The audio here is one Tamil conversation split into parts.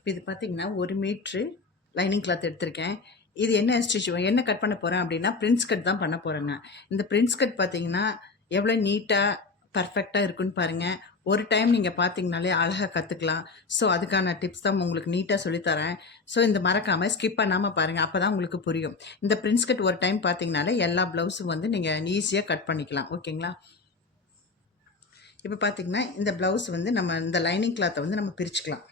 இப்போ இது பார்த்தீங்கன்னா ஒரு மீட்ரு லைனிங் கிளாத் எடுத்திருக்கேன். இது என்ன ஸ்டிச் என்ன கட் பண்ண போகிறேன் அப்படின்னா பிரின்ஸ் கட் தான் பண்ண போகிறேங்க இந்த பிரின்ஸ் கட் பார்த்தீங்கன்னா எவ்வளோ நீட்டாக பர்ஃபெக்டாக இருக்குன்னு பாருங்கள் ஒரு டைம் நீங்கள் பார்த்தீங்கனாலே அழகாக கற்றுக்கலாம் ஸோ அதுக்கான டிப்ஸ் தான் உங்களுக்கு நீட்டாக சொல்லித்தரேன் ஸோ இந்த மறக்காமல் ஸ்கிப் பண்ணாமல் பாருங்கள் அப்போ தான் உங்களுக்கு புரியும். இந்த பிரின்ஸ் கட் ஒரு டைம் பார்த்தீங்கனாலே எல்லா ப்ளவுஸும் வந்து நீங்கள் ஈஸியாக கட் பண்ணிக்கலாம். ஓகேங்களா? இப்போ பார்த்தீங்கன்னா இந்த ப்ளவுஸ் வந்து நம்ம இந்த லைனிங் கிளாத்தை வந்து நம்ம பிரிச்சுக்கலாம்.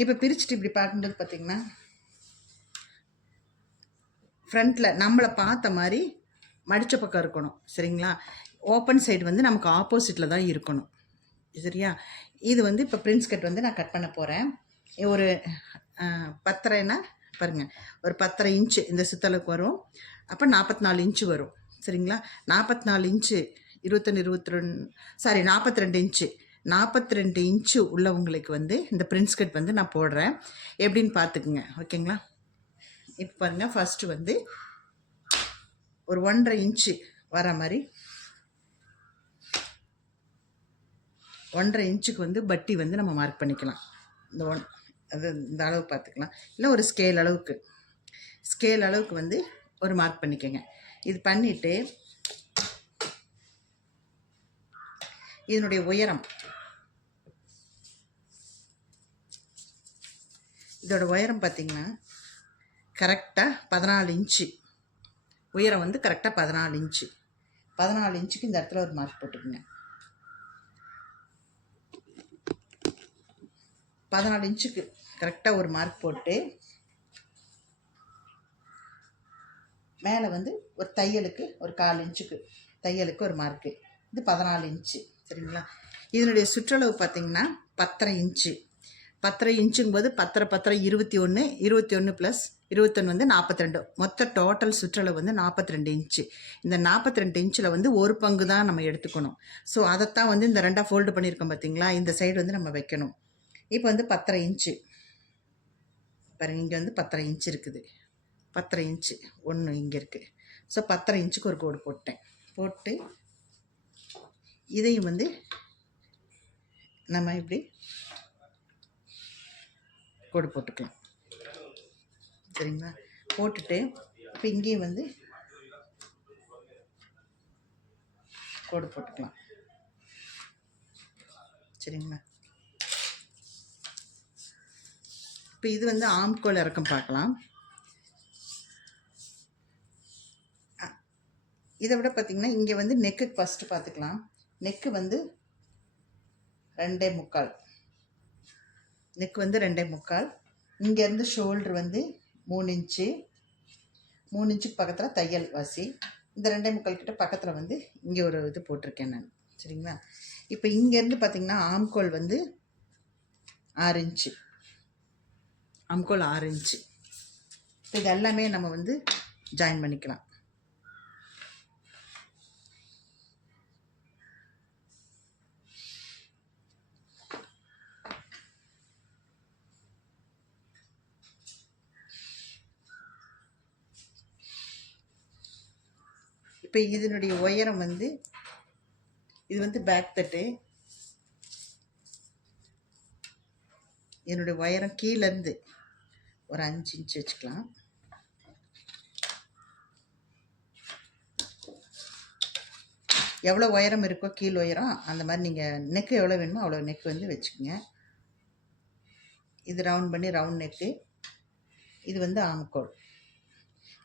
இப்போ பிரிச்சுட்டு இப்படி பார்க்கும்போது பார்த்தீங்கன்னா ஃப்ரண்ட்டில் நம்மளை பார்த்த மாதிரி மடித்த பக்கம் இருக்கணும். சரிங்களா? ஓப்பன் சைடு வந்து நமக்கு ஆப்போசிட்டில் தான் இருக்கணும். சரியா? இது வந்து இப்போ பிரின்ஸ் கட் வந்து நான் கட் பண்ண போகிறேன் ஒரு பத்தரைன்னா பாருங்கள் ஒரு பத்தரை இன்ச்சு இந்த சுத்தளவுக்கு வரும். அப்போ நாற்பத்தி நாலு இன்ச்சு வரும். சரிங்களா? நாற்பத்தி நாலு இன்ச்சு இருபத்தொன்று இருபத்தி ரெண்டு சாரி நாற்பத்தி ரெண்டு இன்ச்சு நாற்பத்தி ரெண்டு இன்ச்சு உள்ளவங்களுக்கு வந்து இந்த பிரிண்ட் கட் வந்து நான் போடுறேன். எப்படின்னு பார்த்துக்குங்க. ஓகேங்களா? இப்போ பாருங்கள் ஃபஸ்ட்டு வந்து ஒரு ஒன்றரை இன்ச்சு வர மாதிரி. ஒன்றரை இன்ச்சுக்கு வந்து பட்டி வந்து நம்ம மார்க் பண்ணிக்கலாம். இந்த ஒன் அது இந்த அளவு பார்த்துக்கலாம். இல்லை ஒரு ஸ்கேல் அளவுக்கு. ஸ்கேல் அளவுக்கு வந்து ஒரு மார்க் பண்ணிக்கோங்க. இது பண்ணிவிட்டு இதனுடைய உயரம் இதோட உயரம் பார்த்திங்கன்னா கரெக்டாக பதினாலு இன்ச்சு. உயரம் வந்து கரெக்டாக பதினாலு இன்ச்சு. பதினாலு இன்ச்சுக்கு இந்த இடத்துல ஒரு மார்க் போட்டுக்குங்க. பதினாலு இன்ச்சுக்கு கரெக்டாக ஒரு மார்க் போட்டு மேலே வந்து ஒரு தையலுக்கு ஒரு கால் இன்ச்சுக்கு தையலுக்கு ஒரு மார்க்கு இது பதினாலு இன்ச்சு. சரிங்களா? இதனுடைய சுற்றளவு பார்த்தீங்கன்னா பத்தரை இன்ச்சு. பத்தரை இன்ச்சுங்கும்போது பத்தரை பத்தரை இருபத்தி ஒன்று இருபத்தி ஒன்று ப்ளஸ் இருபத்தொன்று வந்து நாற்பத்தி ரெண்டு மொத்த டோட்டல் சுற்றளவு வந்து நாற்பத்தி ரெண்டு இன்ச்சு. இந்த நாற்பத்தி ரெண்டு இன்ச்சில் வந்து ஒரு பங்கு தான் நம்ம எடுத்துக்கணும். ஸோ அதைத்தான் வந்து இந்த ரெண்டாக ஃபோல்டு பண்ணியிருக்கோம் பார்த்தீங்களா இந்த சைடு வந்து நம்ம வைக்கணும். இப்போ வந்து பத்தரை இன்ச்சு. பாருங்க இங்கே வந்து பத்தரை இன்ச்சு இருக்குது. பத்தரை இன்ச்சு. ஒன்று இங்கே இருக்குது ஸோ பத்தரை இன்ச்சுக்கு ஒரு கோடு போட்டேன். போட்டு இதையும் வந்து நம்ம இப்படி கோடு போட்டுக்கலாம். சரிங்களா? போட்டுட்டு இப்போ இங்கேயும் வந்து கோடு போட்டுக்கலாம். சரிங்களா? இப்போ இது வந்து ஆம்கோல் இறக்கம் பார்க்கலாம். இதை விட பார்த்திங்கன்னா இங்கே வந்து நெக்கு ஃபஸ்ட்டு பார்த்துக்கலாம். நெக்கு வந்து ரெண்டே முக்கால். நெக் வந்து ரெண்டே முக்கால். இங்கேருந்து ஷோல்ட்ரு வந்து மூணு இன்ச்சு. மூணு இன்ச்சுக்கு பக்கத்தில் தையல் வாசி. இந்த ரெண்டே முக்கால் கிட்ட பக்கத்தில் வந்து இங்கே ஒரு இது போட்டிருக்கேன் நான். சரிங்களா? இப்போ இங்கேருந்து பார்த்தீங்கன்னா ஆம்கோல் வந்து ஆறு இன்ச்சு. ஆம்கோல் ஆறு இன்ச்சு. இப்போ இது எல்லாமே நம்ம வந்து ஜாயின் பண்ணிக்கலாம். இப்போ இதனுடைய உயரம் வந்து இது வந்து பேக் தட்டு என்னுடைய உயரம் கீழேருந்து ஒரு அஞ்சு இன்ச்சு வச்சுக்கலாம். எவ்வளோ உயரம் இருக்கோ கீழ் உயரம் அந்த மாதிரி நீங்கள் நெக்கு எவ்வளோ வேணுமோ அவ்வளோ நெக் வந்து வச்சுக்கோங்க. இது ரவுண்ட் பண்ணி ரவுண்ட் நெக்கு இது வந்து ஆம்கோல்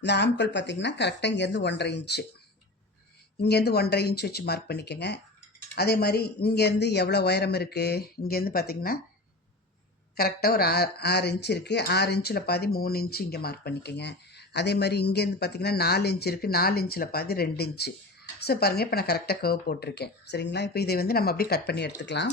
இந்த ஆம்கோல் பார்த்தீங்கன்னா கரெக்டாக இங்கேருந்து ஒன்றரை இன்ச்சு இங்கேருந்து ஒன்றரை இன்ச் வச்சு மார்க் பண்ணிக்கோங்க. அதே மாதிரி இங்கேருந்து எவ்வளோ உயரம் இருக்குது இங்கேருந்து பார்த்தீங்கன்னா கரெக்டாக ஒரு ஆறு ஆறு இன்ச் இருக்குது ஆறு இன்ச்சில் பாதி மூணு இன்ச்சு இங்கே மார்க் பண்ணிக்கோங்க. அதே மாதிரி இங்கேருந்து பார்த்தீங்கன்னா நாலு இன்ச் இருக்குது நாலு இன்ச்சில் பாதி ரெண்டு இன்ச்சு ஸோ பாருங்கள் இப்போ நான் கரெக்டாக கர்வ் போட்டிருக்கேன். சரிங்களா? இப்போ இதை வந்து நம்ம அப்படியே கட் பண்ணி எடுத்துக்கலாம்.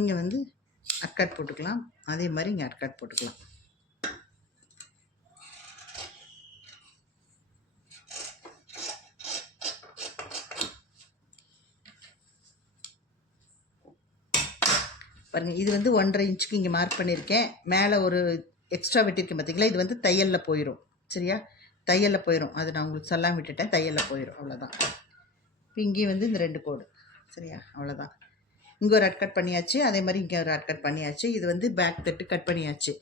இங்கே வந்து அட்கட் போட்டுக்கலாம். அதே மாதிரி இங்கே அட்கட் போட்டுக்கலாம். பாருங்கள் இது வந்து ஒன்றரை இன்ச்சுக்கு இங்கே மார்க் பண்ணியிருக்கேன் மேலே ஒரு எக்ஸ்ட்ரா வெட்டியிருக்கேன் பார்த்தீங்களா இது வந்து தையலில் போயிடும் சரியா? தையலில் போயிடும் அது நான் உங்களுக்கு சொல்லாம விட்டுட்டேன். தையலில் போயிடும் அவ்வளோதான் இப்போ இங்கேயும் வந்து இந்த ரெண்டு கோடு. சரியா? அவ்வளோதான் இங்கே ஒரு அட் கட் பண்ணியாச்சு அதே மாதிரி இங்கே ஒரு அட் கட் பண்ணியாச்சு. இது வந்து பேக் தட்டு கட் பண்ணியாச்சு.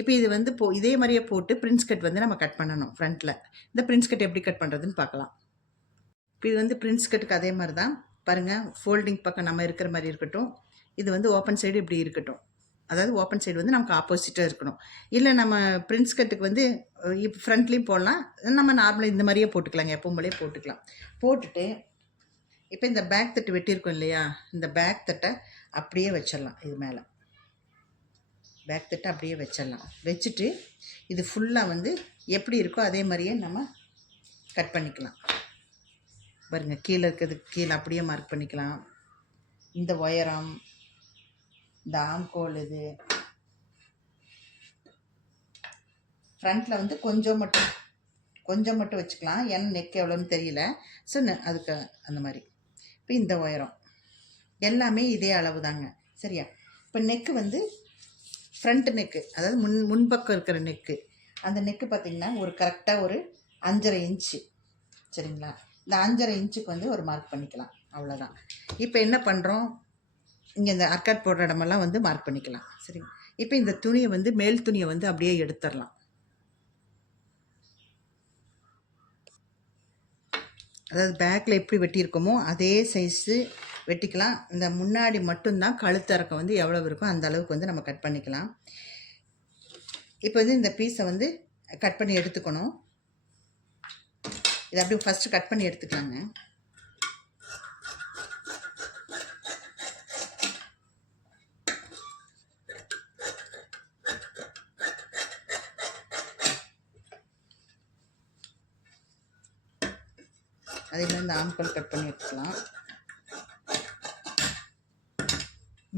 இப்போ இது வந்து போ இதே மாதிரியே போட்டு பிரின்ஸ் கட் வந்து நம்ம கட் பண்ணணும் ஃப்ரண்ட்டில் இந்த பிரின்ஸ் கட் எப்படி கட் பண்ணுறதுன்னு பார்க்கலாம். இப்போ இது வந்து பிரின்ஸ் கட்டுக்கு அதே மாதிரி தான் பாருங்கள் ஃபோல்டிங் பக்கம் நம்ம இருக்கிற மாதிரி இருக்கட்டும். இது வந்து ஓப்பன் சைடு இப்படி இருக்கட்டும். அதாவது ஓப்பன் சைடு வந்து நமக்கு ஆப்போசிட்டாக இருக்கணும். இல்லை நம்ம பிரின்ஸ் கட்டுக்கு வந்து இப்போ ஃப்ரண்ட்லேயும் போடலாம். நம்ம நார்மலாக இந்த மாதிரியே போட்டுக்கலாங்க. எப்பவும் போலயே போட்டுக்கலாம். போட்டுட்டு இப்போ இந்த பேக் தட்டு வெட்டியிருக்கோம் இல்லையா? இந்த பேக் தட்டை அப்படியே வச்சிடலாம் இது மேலே. பேக் தட்டை அப்படியே வச்சிடலாம். வச்சுட்டு இது ஃபுல்லாக வந்து எப்படி இருக்கோ அதே மாதிரியே நம்ம கட் பண்ணிக்கலாம். பாருங்கள் கீழே இருக்கிறதுக்கு கீழே அப்படியே மார்க் பண்ணிக்கலாம். இந்த உயரம் இந்த ஆம்கோல் இது. ஃப்ரண்ட்டில் வந்து கொஞ்சம் மட்டும் கொஞ்சம் மட்டும் வச்சுக்கலாம். ஏன்னா நெக் எவ்வளோன்னு தெரியல. ஸோ அதுக்கு அந்த மாதிரி. இப்போ இந்த உயரம். எல்லாமே இதே அளவு தாங்க சரியா? இப்போ நெக்கு வந்து ஃப்ரண்ட் நெக்கு அதாவது முன் முன்பக்கம் இருக்கிற நெக்கு அந்த நெக்கு பார்த்திங்கன்னா ஒரு கரெக்டாக ஒரு அஞ்சரை இன்ச்சு சரிங்களா? இந்த அஞ்சரை இன்ச்சுக்கு வந்து ஒரு மார்க் பண்ணிக்கலாம். அவ்வளோதான் இப்போ என்ன பண்ணுறோம் இங்கே இந்த அர்க்காட் போடுற இடமெல்லாம் வந்து மார்க் பண்ணிக்கலாம். சரி இப்போ இந்த துணியை வந்து மேல் துணியை வந்து அப்படியே எடுத்துடலாம். அதாவது பேக்கில் எப்படி வெட்டியிருக்கோமோ அதே சைஸு வெட்டிக்கலாம். இந்த முன்னாடி மட்டும்தான் கழுத்தறக்கம் வந்து எவ்வளோ இருக்கோ அந்த அளவுக்கு வந்து நம்ம கட் பண்ணிக்கலாம். இப்போ வந்து இந்த பீஸை வந்து கட் பண்ணி எடுத்துக்கணும். இதை அப்படியே ஃபஸ்ட்டு கட் பண்ணி எடுத்துக்கலாங்க. இந்த ஆம்கோல் கட் பண்ணி வச்சுக்கலாம்.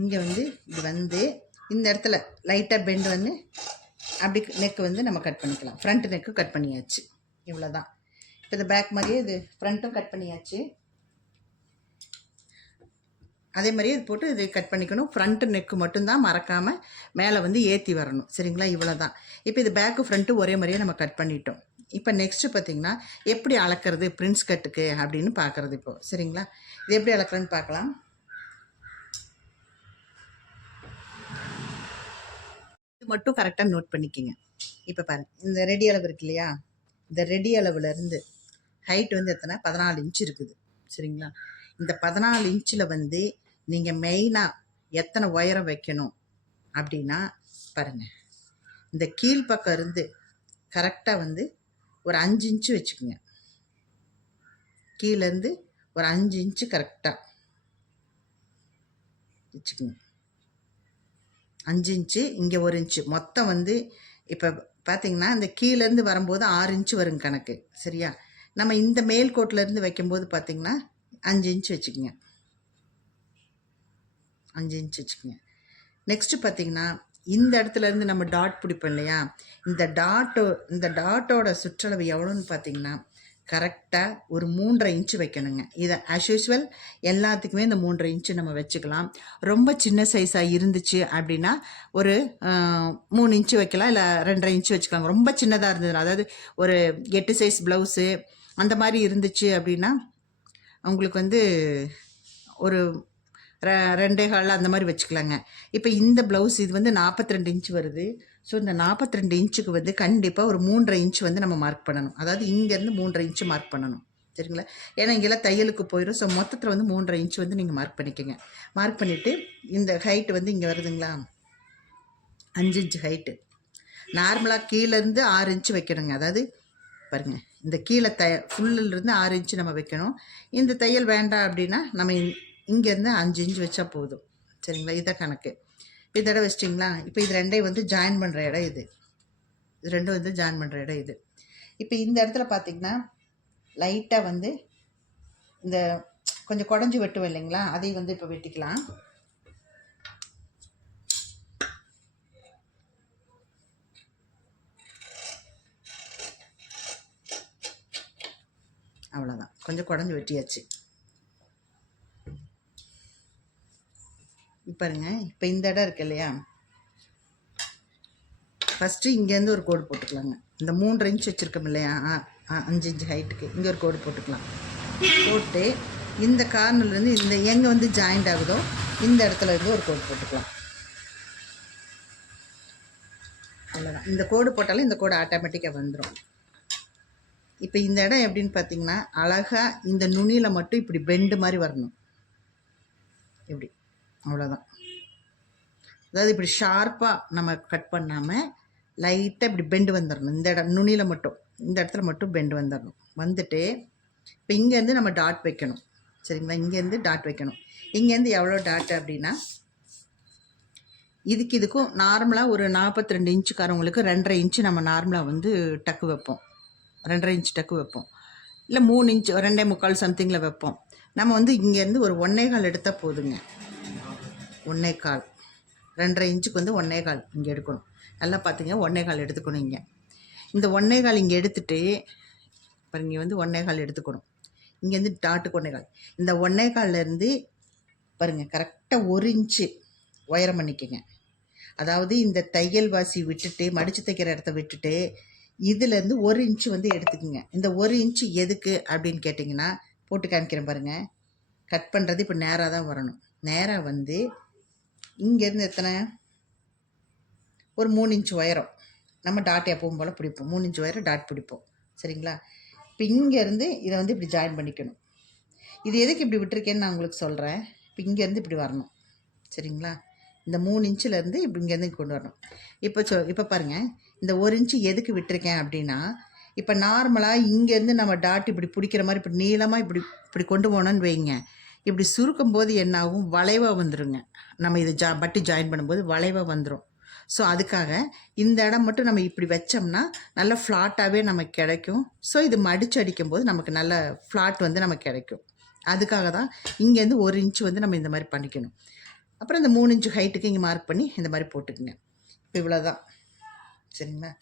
இங்கே வந்து இது வந்து இந்த இடத்துல லைட்டாக பெண்டு வந்து அப்படி நெக்கு வந்து நம்ம கட் பண்ணிக்கலாம். ஃப்ரண்ட் நெக்கு கட் பண்ணியாச்சு. இவ்வளோ தான் இப்போ இந்த பேக் மாதிரியே இது ஃப்ரண்ட்டும் கட் பண்ணியாச்சு. அதே மாதிரியே இது போட்டு இது கட் பண்ணிக்கணும். ஃப்ரண்ட் நெக்கு மட்டும்தான் மறக்காமல் மேலே வந்து ஏற்றி வரணும். சரிங்களா? இவ்வளோ தான் இப்போ இது பேக்கு ஃப்ரண்ட்டு ஒரே மாதிரியே நம்ம கட் பண்ணிட்டோம். இப்போ நெக்ஸ்ட்டு பார்த்தீங்கன்னா எப்படி அளக்கிறது பிரின்ஸ் கட்டுக்கு அப்படின்னு பார்க்குறது இப்போது சரிங்களா? இது எப்படி அளக்குறேன்னு பார்க்கலாம் இது மட்டும் கரெக்டாக நோட் பண்ணிக்கோங்க. இப்போ பாருங்க. இந்த ரெடி அளவு இருக்கு இல்லையா? இந்த ரெடி அளவுலேருந்து ஹைட் வந்து எத்தனை? பதினாலு இன்ச் இருக்குது. சரிங்களா? இந்த பதினாலு இன்ச்சில் வந்து நீங்கள் மெயினாக எத்தனை உயரம் வைக்கணும் அப்படின்னா பாருங்கள் இந்த கீழ்ப்பக்கம் இருந்து கரெக்டாக வந்து ஒரு அஞ்சு இன்ச்சு வச்சுக்கோங்க. கீழேருந்து ஒரு அஞ்சு இன்ச்சு கரெக்டாக வச்சுக்கோங்க. அஞ்சு இன்ச்சு இங்கே ஒரு இன்ச்சு. மொத்தம் வந்து இப்போ பார்த்தீங்கன்னா இந்த கீழேருந்து வரும்போது ஆறு இன்ச்சு வரும் கணக்கு. சரியா? நம்ம இந்த மேல் கோட்டிலேருந்து வைக்கும்போது பார்த்தீங்கன்னா அஞ்சு இன்ச்சு வச்சுக்கோங்க. அஞ்சு இன்ச்சு வச்சுக்கோங்க. நெக்ஸ்ட்டு பார்த்தீங்கன்னா இந்த இடத்துல இருந்து நம்ம டாட் பிடிப்போம் இல்லையா? இந்த டாட்டோ இந்த டாட்டோட சுற்றளவு எவ்வளோன்னு பார்த்தீங்கன்னா கரெக்டாக ஒரு மூன்றரை இன்ச்சு வைக்கணுங்க. இதை ஆஸ் யூஸ்வல் எல்லாத்துக்குமே இந்த மூன்றரை இன்ச்சு நம்ம வச்சுக்கலாம். ரொம்ப சின்ன சைஸாக இருந்துச்சு அப்படின்னா ஒரு மூணு இன்ச்சு வைக்கலாம் இல்லை ரெண்டரை இன்ச்சு வச்சுக்கலாம் ரொம்ப சின்னதாக இருந்தது அதாவது ஒரு எட்டு சைஸ் ப்ளவுஸு அந்த மாதிரி இருந்துச்சு அப்படின்னா உங்களுக்கு வந்து ஒரு ரெண்டே காலில் அந்த மாதிரி வச்சுக்கலாங்க. இப்போ இந்த ப்ளவுஸ் இது வந்து நாற்பத்தி ரெண்டு இன்ச் வருது. ஸோ இந்த நாற்பத்தி ரெண்டு இன்ச்சுக்கு வந்து கண்டிப்பாக ஒரு மூன்றரை இன்ச் வந்து நம்ம மார்க் பண்ணணும். அதாவது இங்கேருந்து மூன்றரை இன்ச்சு மார்க் பண்ணணும். சரிங்களா? ஏன்னா இங்கெல்லாம் தையலுக்கு போயிடும் ஸோ மொத்தத்தில் வந்து மூன்றரை இன்ச் வந்து நீங்கள் மார்க் பண்ணிக்கோங்க. மார்க் பண்ணிவிட்டு இந்த ஹைட்டு வந்து இங்கே வருதுங்களா? அஞ்சு இன்ச் ஹைட்டு நார்மலாக கீழேருந்து ஆறு இன்ச்சு வைக்கணுங்க. அதாவது பாருங்க. இந்த கீழே த ஃபுல்லிருந்து ஆறு இன்ச்சு நம்ம வைக்கணும். இந்த தையல் வேண்டாம் அப்படின்னா நம்ம இங்கேருந்து அஞ்சு இன்ச் வச்சா போதும். சரிங்களா? இதை கணக்கு. இதோட வச்சிட்டிங்களா? இப்போ இது ரெண்டையும் வந்து ஜாயின் பண்ணுற இடம் இது. இது ரெண்டும் வந்து ஜாயின் பண்ணுற இடம் இது. இப்போ இந்த இடத்துல பார்த்திங்கன்னா லைட்டாக வந்து இந்த கொஞ்சம் குடஞ்சி வெட்டுவோம் இல்லைங்களா? அதையும் வந்து இப்போ வெட்டிக்கலாம். அவ்வளோதான் கொஞ்சம் குடஞ்சி வெட்டியாச்சு. பாருங்க இப்போ இந்த இடம் இருக்கு இல்லையா? ஃபஸ்ட்டு இங்கேருந்து ஒரு கோடு போட்டுக்கலாங்க. இந்த மூன்று இன்ச் வச்சுருக்கோம் இல்லையா? ஆ, ஆ, அஞ்சு இன்ச் ஹைட்டுக்கு இங்கே ஒரு கோடு போட்டுக்கலாம். போட்டு இந்த கார்னர்லேருந்து இந்த எங்கே வந்து ஜாயிண்ட் ஆகுதோ இந்த இடத்துல இருந்து ஒரு கோடு போட்டுக்கலாம். அவ்வளோதான் இந்த கோடு போட்டாலும் இந்த கோடு ஆட்டோமேட்டிக்காக வந்துடும் இப்போ இந்த இடம் எப்படின்னு பார்த்தீங்கன்னா அழகாக இந்த நுனியில் மட்டும் இப்படி பெண்டு மாதிரி வரணும். இப்படி அவ்வளோதான் அதாவது இப்படி ஷார்ப்பாக நம்ம கட் பண்ணாமல் லைட்டாக இப்படி பெண்டு வந்துடணும் இந்த இடம் நுனியில் மட்டும். இந்த இடத்துல மட்டும் பெண்டு வந்துடணும் வந்துட்டு இப்போ இங்கேருந்து நம்ம டாட் வைக்கணும். சரிங்களா? இங்கேருந்து டாட் வைக்கணும். இங்கேருந்து எவ்வளோ டாட் அப்படின்னா இதுக்கு இதுக்கும் நார்மலாக ஒரு நாற்பத்தி ரெண்டு இன்ச்சுக்காரவங்களுக்கு ரெண்டரை இன்ச்சு நம்ம நார்மலாக வந்து டக்கு வைப்போம். ரெண்டரை இன்ச் டக்கு வைப்போம். இல்லை மூணு இன்ச்சு ரெண்டே முக்கால் சம்திங்கில் வைப்போம். நம்ம வந்து இங்கேருந்து ஒரு ஒன்னே கால் எடுத்தால் போதுங்க. ஒன்னே கால். ரெண்டரை இன்ச்சுக்கு வந்து ஒன்னே கால் இங்கே எடுக்கணும். நல்லா பார்த்துங்க ஒன்னே கால் எடுத்துக்கணும் இங்கே. இந்த ஒன்னே கால் இங்கே எடுத்துட்டு பாருங்க இங்கே வந்து ஒன்னே கால் எடுத்துக்கணும். இங்கேருந்து டாட்டுக்கு ஒன்னே கால். இந்த ஒன்னே கால்லேருந்து பாருங்கள் கரெக்டாக ஒரு இன்ச்சு உயரம் பண்ணிக்கோங்க. அதாவது இந்த தையல் வாசி விட்டுட்டு மடித்து தைக்கிற இடத்த விட்டுட்டு இதுலேருந்து ஒரு இன்ச்சு வந்து எடுத்துக்கோங்க. இந்த ஒரு இன்ச்சு எதுக்கு அப்படின்னு கேட்டிங்கன்னா போட்டு காமிக்கிறேன் பாருங்கள் கட் பண்ணுறது இப்போ நேராக தான் வரணும். நேராக வந்து இங்கேருந்து எத்தனை? ஒரு மூணு இன்ச் உயரம். நம்ம டாட் எப்பவும் போல் பிடிப்போம். மூணு இன்ச்சு உயரம் டாட் பிடிப்போம். சரிங்களா? இப்போ இங்கேருந்து இதை வந்து இப்படி ஜாயின் பண்ணிக்கணும். இது எதுக்கு இப்படி விட்டுருக்கேன்னு நான் உங்களுக்கு சொல்கிறேன் இப்போ இங்கேருந்து இப்படி வரணும். சரிங்களா? இந்த மூணு இன்ச்சிலேருந்து இப்படி இங்கேருந்து கொண்டு வரணும். இப்போ சொ இப்போ பாருங்கள் இந்த ஒரு இன்ச்சு எதுக்கு விட்டுருக்கேன் அப்படின்னா இப்போ நார்மலாக இங்கேருந்து நம்ம டாட் இப்படி பிடிக்கிற மாதிரி இப்படி நீளமாக இப்படி இப்படி கொண்டு போனோன்னு வைங்க. இப்படி சுருக்கும் போது என்னாகும்? வளைவாக வந்துருங்க. நம்ம இது ஜா பட்டி ஜாயின் பண்ணும்போது வளைவாக வந்துடும் ஸோ அதுக்காக இந்த இடம் மட்டும் நம்ம இப்படி வச்சோம்னா நல்ல ஃப்ளாட்டாகவே நமக்கு கிடைக்கும். ஸோ இது மடிச்சு அடிக்கும்போது நமக்கு நல்ல ஃப்ளாட் வந்து நமக்கு கிடைக்கும். அதுக்காக தான் இங்கேருந்து ஒரு இன்ச் வந்து நம்ம இந்த மாதிரி பண்ணிக்கணும். அப்புறம் இந்த மூணு இன்ச்சு ஹைட்டுக்கு இங்கே மார்க் பண்ணி இந்த மாதிரி போட்டுக்குங்க. இப்போ இவ்வளோதான் சரிங்களா?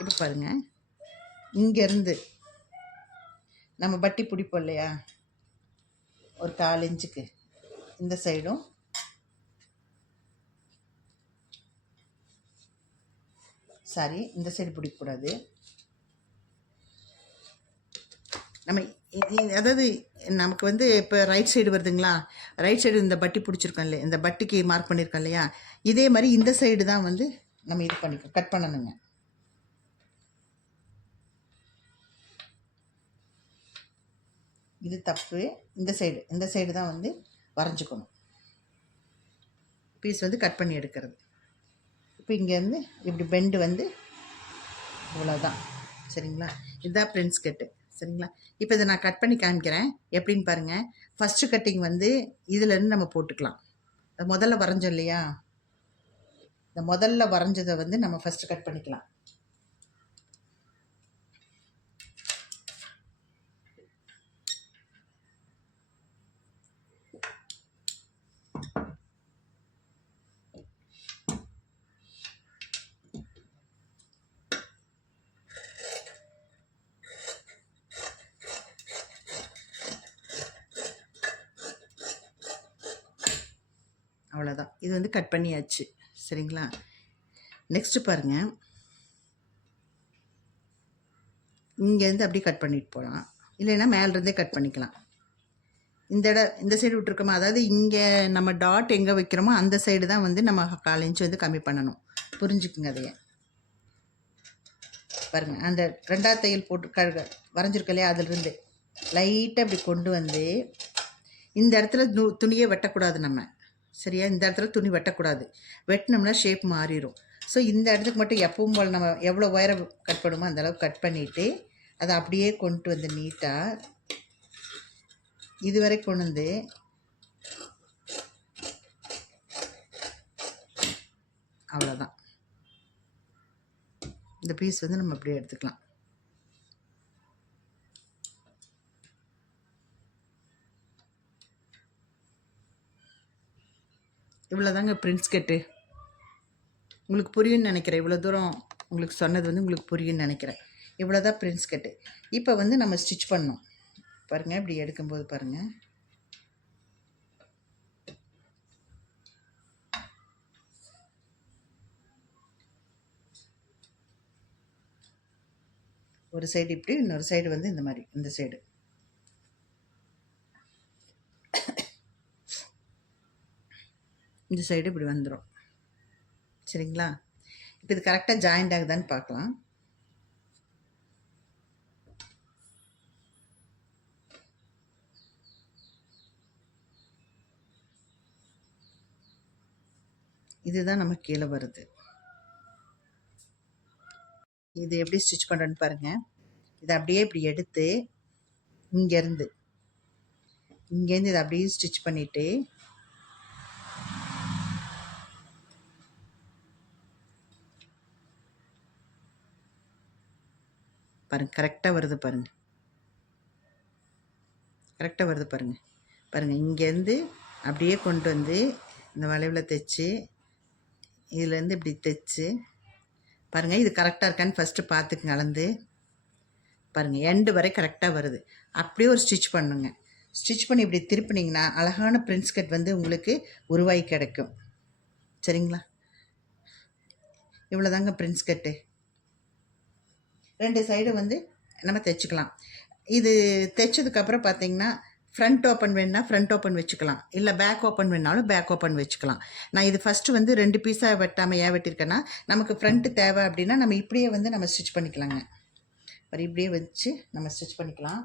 இப்போ பாருங்கள் இங்கேருந்து நம்ம பட்டி பிடிப்போம் இல்லையா? ஒரு கால் இன்ச்சுக்கு. இந்த சைடும். சாரி இந்த சைடு பிடிக்கக்கூடாது. நம்ம அதாவது நமக்கு வந்து இப்போ ரைட் சைடு வருதுங்களா? ரைட் சைடு இந்த பட்டி பிடிச்சிருக்கோம் இல்லையா? இந்த பட்டிக்கு மார்க் பண்ணியிருக்கோம் இல்லையா? இதே மாதிரி இந்த சைடு தான் வந்து நம்ம இது பண்ணிக்கோ கட் பண்ணணுங்க. இது தப்பு. இந்த சைடு இந்த சைடு தான் வந்து வரைஞ்சிக்கணும். பீஸ் வந்து கட் பண்ணி எடுக்கிறது. இப்போ இங்கேருந்து இப்படி பெண்டு வந்து இவ்வளோதான் சரிங்களா? இதுதான் பிரின்ஸ் கட்டு சரிங்களா? இப்போ இதை நான் கட் பண்ணி காமிக்கிறேன். எப்படின்னு பாருங்கள் ஃபஸ்ட்டு கட்டிங் வந்து இதுலேருந்து நம்ம போட்டுக்கலாம். முதல்ல வரைஞ்சோம் இல்லையா? இந்த முதல்ல வரைஞ்சதை வந்து நம்ம ஃபஸ்ட்டு கட் பண்ணிக்கலாம். அவ்வளோதான் இது வந்து கட் பண்ணியாச்சு. சரிங்களா? நெக்ஸ்ட்டு பாருங்கள் இங்கேருந்து அப்படியே கட் பண்ணிட்டு போகலாம். இல்லைன்னா மேலேருந்தே கட் பண்ணிக்கலாம். இந்த இடம் இந்த சைடு விட்ருக்கோமா அதாவது இங்கே நம்ம டாட் எங்கே வைக்கிறோமோ அந்த சைடு தான் வந்து நம்ம கால் இன்ச் வந்து கம்மி பண்ணணும். புரிஞ்சுக்குங்க அதையே. பாருங்கள் அந்த ரெண்டாவது தையல் போட்டு க வரைஞ்சிருக்க இல்லையா? அதுலேருந்து. லைட்டாக இப்படி கொண்டு வந்து இந்த இடத்துல து துணியை வெட்டக்கூடாது நம்ம. சரியா? இந்த இடத்துல துணி வெட்டக்கூடாது. வெட்டினோம்னா ஷேப் மாறிடும் ஸோ இந்த இடத்துக்கு மட்டும் எப்பவும் போல் நம்ம எவ்வளோ உயரம் கட் பண்ணுமோ அந்த அளவுக்கு கட் பண்ணிவிட்டு அதை அப்படியே கொண்டு வந்து நீட்டாக இதுவரை கொண்டு வந்து அவ்வளோதான் இந்த பீஸ் வந்து நம்ம அப்படியே எடுத்துக்கலாம். இவ்வளோதாங்க பிரின்ஸ் கட்டு. உங்களுக்கு புரியும்னு நினைக்கிறேன். இவ்வளோ தூரம் உங்களுக்கு சொன்னது வந்து உங்களுக்கு புரியும்னு நினைக்கிறேன். இவ்வளோ தான் பிரின்ஸ் கட்டு. இப்போ வந்து நம்ம ஸ்டிச் பண்ணோம் பாருங்கள் இப்படி எடுக்கும்போது பாருங்கள் ஒரு சைடு இப்படி இன்னொரு சைடு வந்து இந்த மாதிரி இந்த சைடு இந்த சைடு இப்படி வந்துடும் சரிங்களா? இப்போ இது கரெக்டாக ஜாயிண்ட் ஆகுதான்னு பார்க்கலாம். இதுதான் நமக்கு கீழே வருது. இது எப்படி ஸ்டிச் பண்ணுறேன்னு பாருங்கள் இதை அப்படியே இப்படி எடுத்து இங்கேருந்து இங்கேருந்து இதை அப்படியே ஸ்டிச் பண்ணிவிட்டு பாருங்க கரெக்டாக வருது பாருங்க. கரெக்டாக வருது பாருங்க. பாருங்கள் இங்கேருந்து அப்படியே கொண்டு வந்து இந்த வளைவில் தைச்சி இதுலேருந்து இப்படி தைச்சி பாருங்கள் இது கரெக்டாக இருக்கான்னு ஃபஸ்ட்டு பார்த்துக்குங்க அளந்து பாருங்கள் எண்டு வரை கரெக்டாக வருது. அப்படியே ஒரு ஸ்டிச் பண்ணுங்க. ஸ்டிச் பண்ணி இப்படி திருப்பினீங்கன்னா அழகான பிரின்ஸ் கட் வந்து உங்களுக்கு உருவாகி கிடைக்கும். சரிங்களா? இவ்வளோதாங்க பிரின்ஸ் கட்டு ரெண்டு சைடு வந்து நம்ம தைச்சிக்கலாம். இது தைச்சதுக்கப்புறம் பார்த்தீங்கன்னா ஃப்ரண்ட் ஓப்பன் வேணுன்னா ஃப்ரண்ட் ஓப்பன் வச்சுக்கலாம். இல்லை பேக் ஓப்பன் வேணாலும் பேக் ஓப்பன் வச்சுக்கலாம். நான் இது ஃபஸ்ட்டு வந்து ரெண்டு பீஸாக வெட்டாமல் ஏன் வெட்டியிருக்கேன்னா நமக்கு ஃப்ரண்ட்டு தேவை அப்படின்னா நம்ம இப்படியே வந்து நம்ம ஸ்டிச் பண்ணிக்கலாங்க. இப்படியே வச்சு நம்ம ஸ்டிச் பண்ணிக்கலாம்.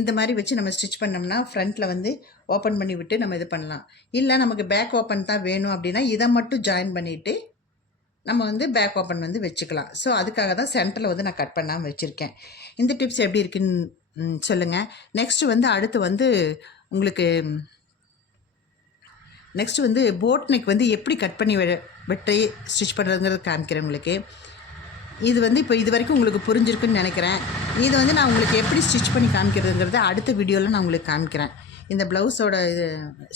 இந்த மாதிரி வச்சு நம்ம ஸ்டிச் பண்ணோம்னா ஃப்ரண்ட்டில் வந்து ஓப்பன் பண்ணி விட்டு நம்ம இது பண்ணலாம். இல்லை நமக்கு பேக் ஓப்பன் தான் வேணும் அப்படின்னா இதை மட்டும் ஜாயின் பண்ணிவிட்டு நம்ம வந்து பேக் ஓப்பன் வந்து வச்சுக்கலாம். ஸோ அதுக்காக தான் சென்டரில் வந்து நான் கட் பண்ணாமல் வச்சுருக்கேன். இந்த டிப்ஸ் எப்படி இருக்குன்னு சொல்லுங்கள் நெக்ஸ்ட்டு வந்து அடுத்து வந்து உங்களுக்கு நெக்ஸ்ட்டு வந்து போட் நெக் வந்து எப்படி கட் பண்ணி வெட்டி ஸ்டிச் பண்ணுறதுங்கிறது காமிக்கிறேன் உங்களுக்கு. இது வந்து இப்போ இது வரைக்கும் உங்களுக்கு புரிஞ்சிருக்குன்னு நினைக்கிறேன். இது வந்து நான் உங்களுக்கு எப்படி ஸ்டிச் பண்ணி காமிக்கிறதுங்கிறத அடுத்த வீடியோவில் நான் உங்களுக்கு காமிக்கிறேன். இந்த ப்ளவுஸோட இது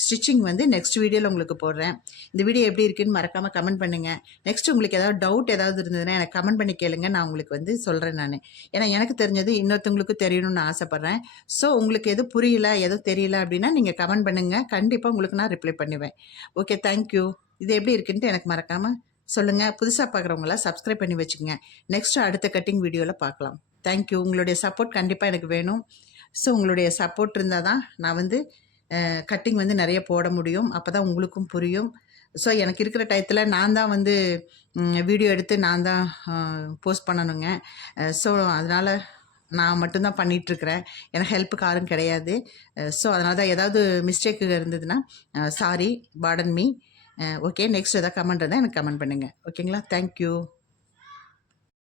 ஸ்டிச்சிங் வந்து நெக்ஸ்ட் வீடியோவில் உங்களுக்கு போடுறேன். இந்த வீடியோ எப்படி இருக்குன்னு மறக்காமல் கமெண்ட் பண்ணுங்கள் நெக்ஸ்ட் உங்களுக்கு ஏதாவது டவுட் ஏதாவது இருந்ததுன்னா எனக்கு கமெண்ட் பண்ணி கேளுங்க. நான் உங்களுக்கு வந்து சொல்கிறேன் நான். ஏன்னா எனக்கு தெரிஞ்சது இன்னொருத்தவங்களுக்கு தெரியணும்னு ஆசைப்பட்றேன். ஸோ உங்களுக்கு எதுவும் புரியல எதுவும் தெரியல அப்படின்னா நீங்கள் கமெண்ட் பண்ணுங்கள் கண்டிப்பாக உங்களுக்கு நான் ரிப்ளை பண்ணுவேன். ஓகே தேங்க்யூ இது எப்படி இருக்குன்ட்டு எனக்கு மறக்காமல் சொல்லுங்கள் புதுசாக பார்க்குறவங்களாம் சப்ஸ்கிரைப் பண்ணி வச்சுக்கோங்க. நெக்ஸ்ட்டு அடுத்த கட்டிங் வீடியோவில் பார்க்கலாம் தேங்க்யூ உங்களுடைய சப்போர்ட் கண்டிப்பாக எனக்கு வேணும். ஸோ உங்களுடைய சப்போர்ட் இருந்தால் தான் நான் வந்து கட்டிங் வந்து நிறைய போட முடியும். அப்போ தான் உங்களுக்கும் புரியும். ஸோ எனக்கு இருக்கிற டயத்தில் நான் தான் வந்து வீடியோ எடுத்து நான் தான் போஸ்ட் பண்ணணுங்க. ஸோ அதனால் நான் மட்டும்தான் பண்ணிகிட்ருக்கிறேன் எனக்கு ஹெல்ப்புக்கு யாரும் கிடையாது. ஸோ அதனால தான் ஏதாவது மிஸ்டேக்கு இருந்ததுன்னா sorry pardon me okay next எதாவது கமெண்ட் இருந்தால் எனக்கு கமெண்ட் பண்ணுங்கள் ஓகேங்களா தேங்க்யூ